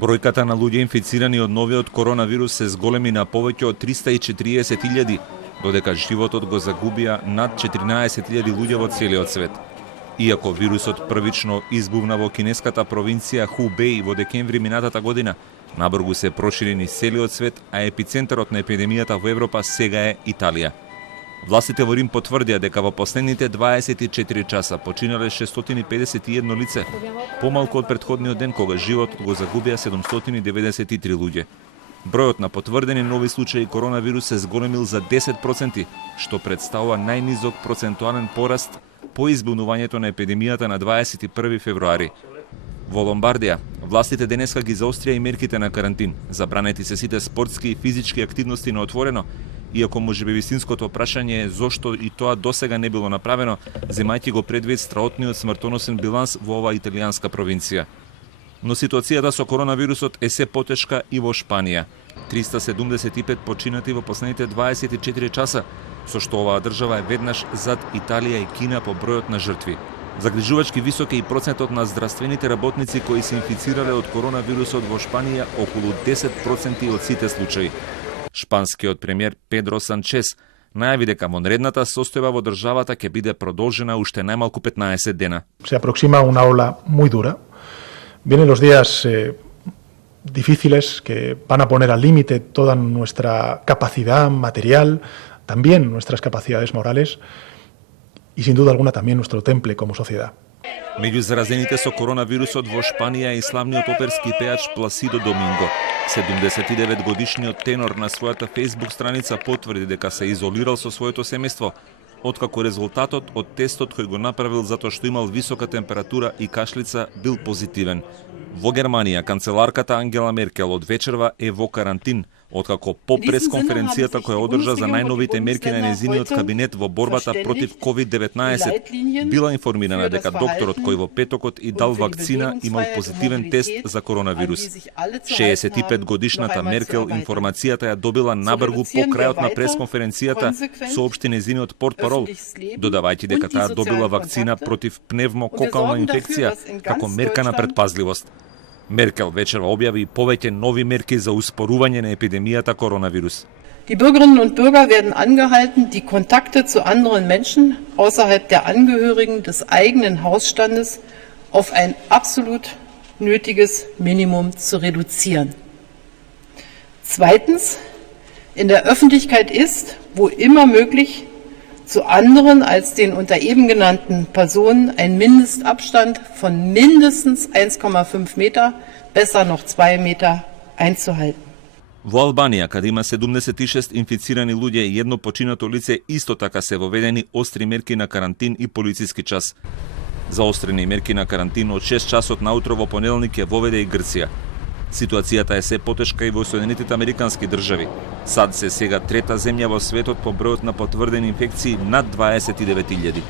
Бројката на луѓе инфицирани од новиот коронавирус се зголеми на повеќе од 340.000, додека животот го загубија над 14.000 луѓе во целиот свет. Иако вирусот првично избувна во кинеската провинција Хубеј во декември минатата година, набрзо се прошири низ целиот свет, а епицентарот на епидемијата во Европа сега е Италија. Властите во Рим потврдија дека во последните 24 часа починале 651 лице, помалку од претходниот ден кога животот го загубија 793 луѓе. Бројот на потврдени нови случаи коронавирус се зголемил за 10%, што представува најнизок процентуален пораст по избунувањето на епидемијата на 21 февруари. Во Ломбардија, властите денеска ги заострија и мерките на карантин. Забранети се сите спортски и физички активности на отворено, иако можеби вистинското прашање е зошто и тоа досега не било направено, земајќи го предвид страотниот смртоносен биланс во оваа италијанска провинција. Но ситуацијата со коронавирусот е се потешка и во Шпанија. 375 починати во последните 24 часа, со што оваа држава е веднаш зад Италија и Кина по бројот на жртви. Загрижувачки висок е и процентот на здравствените работници кои се инфицирале од коронавирусот во Шпанија, околу 10% од сите случаи. Шпанскиот премиер Педро Санчес најави дека вонредната состојба во државата ќе биде продолжена уште најмалку 15 дена. Se aproxima una ola muy dura. Vienen los días difíciles que van a poner al límite toda nuestra capacidad material, también nuestras capacidades morales y sin duda alguna también nuestro temple como sociedad. Меѓу заразените со коронавирусот во Шпанија е и славниот оперски пеач Пласидо Доминго. 79-годишниот тенор на својата Facebook страница потврди дека се изолирал со своето семејство, откако резултатот од тестот кој го направил затоа што имал висока температура и кашлица бил позитивен. Во Германија, канцеларката Ангела Меркел од вечерва е во карантин, откако по пресконференцијата која одржа за најновите мерки на незиниот кабинет во борбата против COVID-19, била информирана дека докторот кој во петокот и дал вакцина имал позитивен тест за коронавирус. 65-годишната Меркел информацијата ја добила набрзо по крајот на пресконференцијата, соопшти незиниот портпарол, додавајќи дека таа добила вакцина против пневмококална инфекција како мерка на предпазливост. Меркел вечерва објави повеќе нови мерки за успорување на епидемијата коронавирус. Die Bürgerinnen und Bürger werden angehalten, die Kontakte zu anderen Menschen außerhalb der Angehörigen des eigenen Hausstandes auf ein absolut nötiges Minimum zu reduzieren. Zweitens, in der Öffentlichkeit ist, wo immer möglich, zu anderen als den unter eben genannten Personen ein Mindestabstand von mindestens 1,5 Meter, besser noch 2 Meter einzuhalten. Во Албанија, каде има 76 инфицирани луѓе и едно починато лице, исто така се воведени остри мерки на карантин и полициски час. Заострени мерки на карантин од 6 часот наутро во понеделник ја воведе и Грција. Ситуацијата е се потешка и во Соединетите американски држави. САД се сега трета земја во светот по бројот на потврдени инфекции над 29.000.